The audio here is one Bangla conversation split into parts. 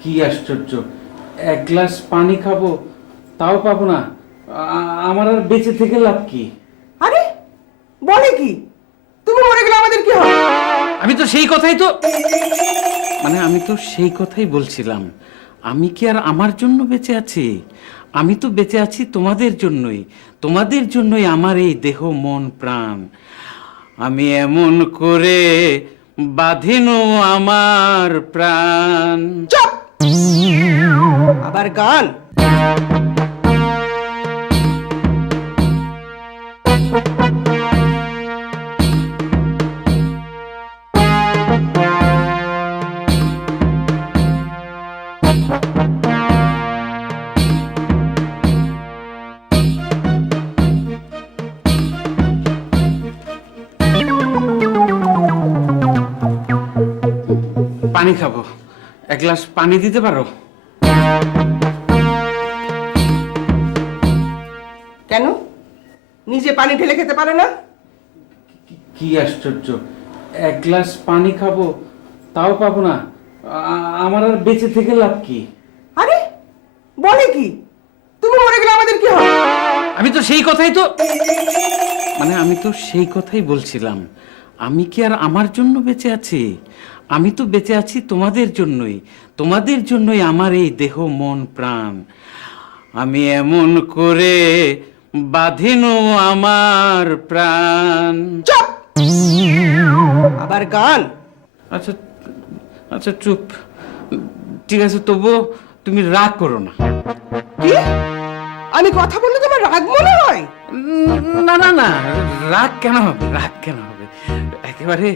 কি আশ্চর্য। এক গ্লাস পানি খাব তাও পাবো না। আমার আর বেঁচে থেকে লাভ কি? আরে বলে কি? তুমি মরে গেলে আমাদের কি হবে? আমি তো সেই কথাই তো মানে আমি তো সেই কথাই বলছিলাম। আমি কি আর আমার জন্য বেঁচে আছি? আমি তো বেঁচে আছি তোমাদের জন্যই। তোমাদের জন্যই আমার এই দেহ মন প্রাণ। আমি এমন করে বাঁধিনো আমার প্রাণ। চুপ! আবার গান পানি খাব এক গ্লাস পানি দিতে পারো? কেন? নিজে পানি ঢেলে খেতে পারো না? কি আশ্চর্য। এক গ্লাস পানি খাব তাও পাবো না। আ- আমার আর বেঁচে থেকে লাভ কি? আরে বলে কি? তুমি মরে গেলে আমাদের কি হবে? আমি তো সেই কথাই তো মানে আমি তো সেই কথাই বলছিলাম। আমি কি আর আমার জন্য বেঁচে আছি? আমি তো বেঁচে আছি তোমাদের জন্যই। তোমাদের জন্যই আমার এই দেহ মন প্রাণ। আমি এমন করে বাঁধিনো আমার প্রাণ। আবার গান আচ্ছা আচ্ছা চুপ। ঠিক আছে তবুও তুমি রাগ করো না। কি? আমি কথা বললে তোমার রাগ মনে হয়? না না না রাগ কেন হবে? রাগ কেন হবে? একেবারে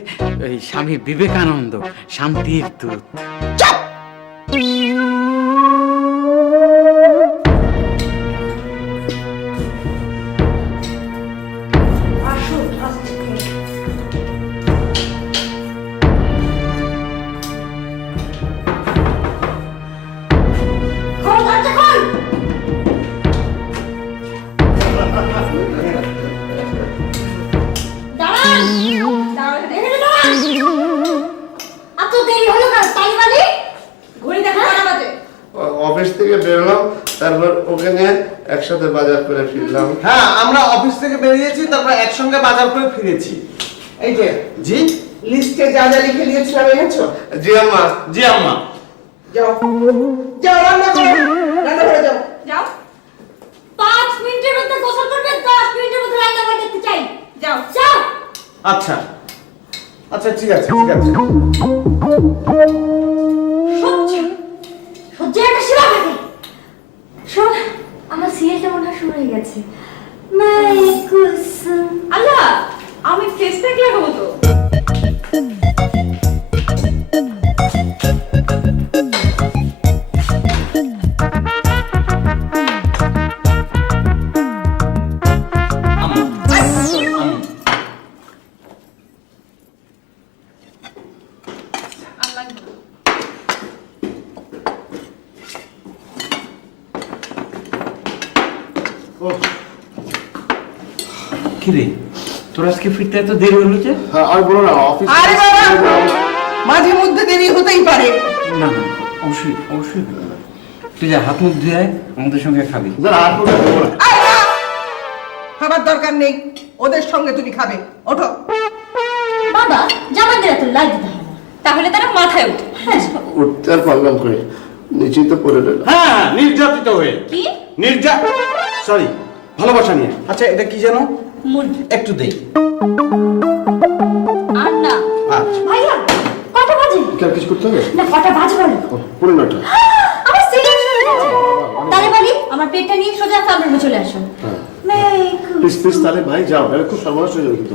ওই স্বামী বিবেকানন্দ শান্তির দূত নিয়ে একসাথে বাজার করে ফিরলাম। হ্যাঁ আমরা অফিস থেকে বেরিয়েছি তারপর একসঙ্গে বাজার করে ফিরেছি। এই যে জি? লিস্টে যা যা লিখে দিয়েছিলাম এনেছো? জি আম্মা। জি আম্মা। যাও। যাও রান্না করো। রান্না করে যাও। যাও। পাঁচ মিনিটের মধ্যে গোসল করবে দশ মিনিটের মধ্যে রান্না করে দেখতে চাই। যাও। যাও। আচ্ছা। আচ্ছা ঠিক আছে ঠিক আছে সহ্য সহ্য একটা সীমা থাকে শোন আমার সিরিয়ালটা মনে হয় গেছে। মাই আল্লাহ আমি ফেস প্যাক লাগাবো তো। কিরে তোর আজকে ফিরতে এত দেরি হলো যে? হ্যাঁ আর বলো না অফিস আরে বাবা! মাঝে মধ্যে দেরি হতেই পারে। না না অবশ্যই অবশ্যই তুই যা হাত মুখ ধুয়ে আমাদের সঙ্গে খাবি! খাবার দরকার নেই ওদের সঙ্গে তুমি খাবে। ওঠো। বাবা জামাইদের এত লাইট দিতে হবে তাহলে তারা মাথায় উঠে উঠতে আর পারলাম করে নিচেই তো পড়ে রইলাম হ্যাঁ নির্যাতিত হয়ে। কি? নির্যা সরি ভালোবাসা নিয়ে। আচ্ছা এটা কি জানো মুরগি একটু দেই। আর না। আচ্ছা ভাইয়া কটা বাজে? কি কিছু করতে হবে? না কটা বাজে বলো। পুরো নটা আমার সিরিয়াল শুরু হয়ে গেছে। তাহলে বলি আমার পেটটা নিয়ে সোজা রুমে চলে আসো। হ্যাঁ। প্লিজ প্লিজ তাহলে ভাই যাও। এটা খুব সর্বনাশ হয়ে যাবে কিন্তু।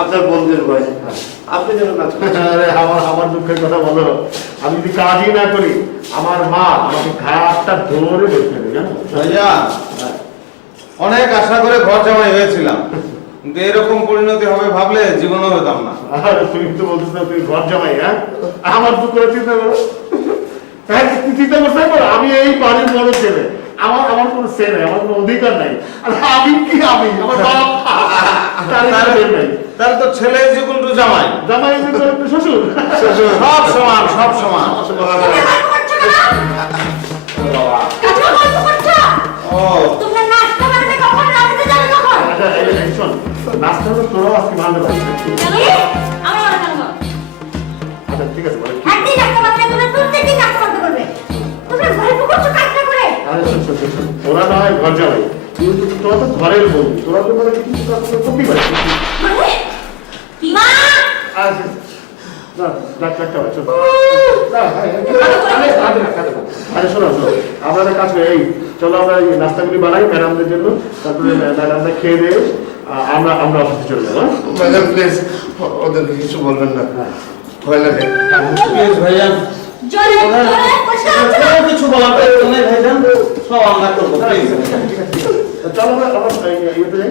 আপনার বন্ধুর ভয়ে আপনি যেন কাজ আরে আমার আমার দুঃখের কথা বলো। আমি যদি কাজই না করি আমার মা আমাকে ঘাটটা ধরে জানো? ভাইয়া অনেক আশা করে ঘর জামাই হয়েছিলাম। কিন্তু এরকম পরিণতি হবে ভাবলে জীবনও হতাম না। আর তুমি তো বলছিস না তুমি ঘর জামাই হ্যাঁ? আমার দুঃখ চিন্তা করো। হ্যাঁ চিন্তা করতে পারো আমি এই বাড়ির বড় ছেলে। আমার আমার কোনো সে নেই আমার কোনো অধিকার নাই। আর আমি কি আমি? আমার বাপ তার তাহলে তো ছেলে যেগুলো তো জামাই। জামাই যে তোর একটু শ্বশুর। সব সমান সব সমান। তোমরা গল্প করছ কেন? ও তোমরা নাচতে পারবে কখন? রাতে যাবে কখন আচ্ছা, এই যে, এই শোন, নাচটা তো তোরাও ভালো পারছিস। জানি আমি মনে করব আচ্ছা ঠিক আছে বলে একদিন রাখতে পারবে তোমরা প্রত্যেকদিন রাখতে পারতে পারবে তোমরা গল্প করছ কাজটা করে? আরে শোন, শোন, শোন, শোন, তোরা না হয় ঘর যাবে কিন্তু তোরা তো ঘরের বউ। তোরা তো মানে কিছু করতেই পারিস। কাজ করি, এই, চলো আমরা এই নাস্তাগুলি বানাই ম্যাডামদের জন্য। তারপরে ম্যাডামরা খেয়ে দিয়ে আমরা আমরা অফিসে চলে যাব হ্যাঁ? ম্যাডাম প্লিজ ওদেরকে কিছু বলবেন না। ভয় লাগে। ভাইয়া। কিছু বলার ভাইজান সব আমরা করব চলো আমরা আমরা ইয়েতে যাই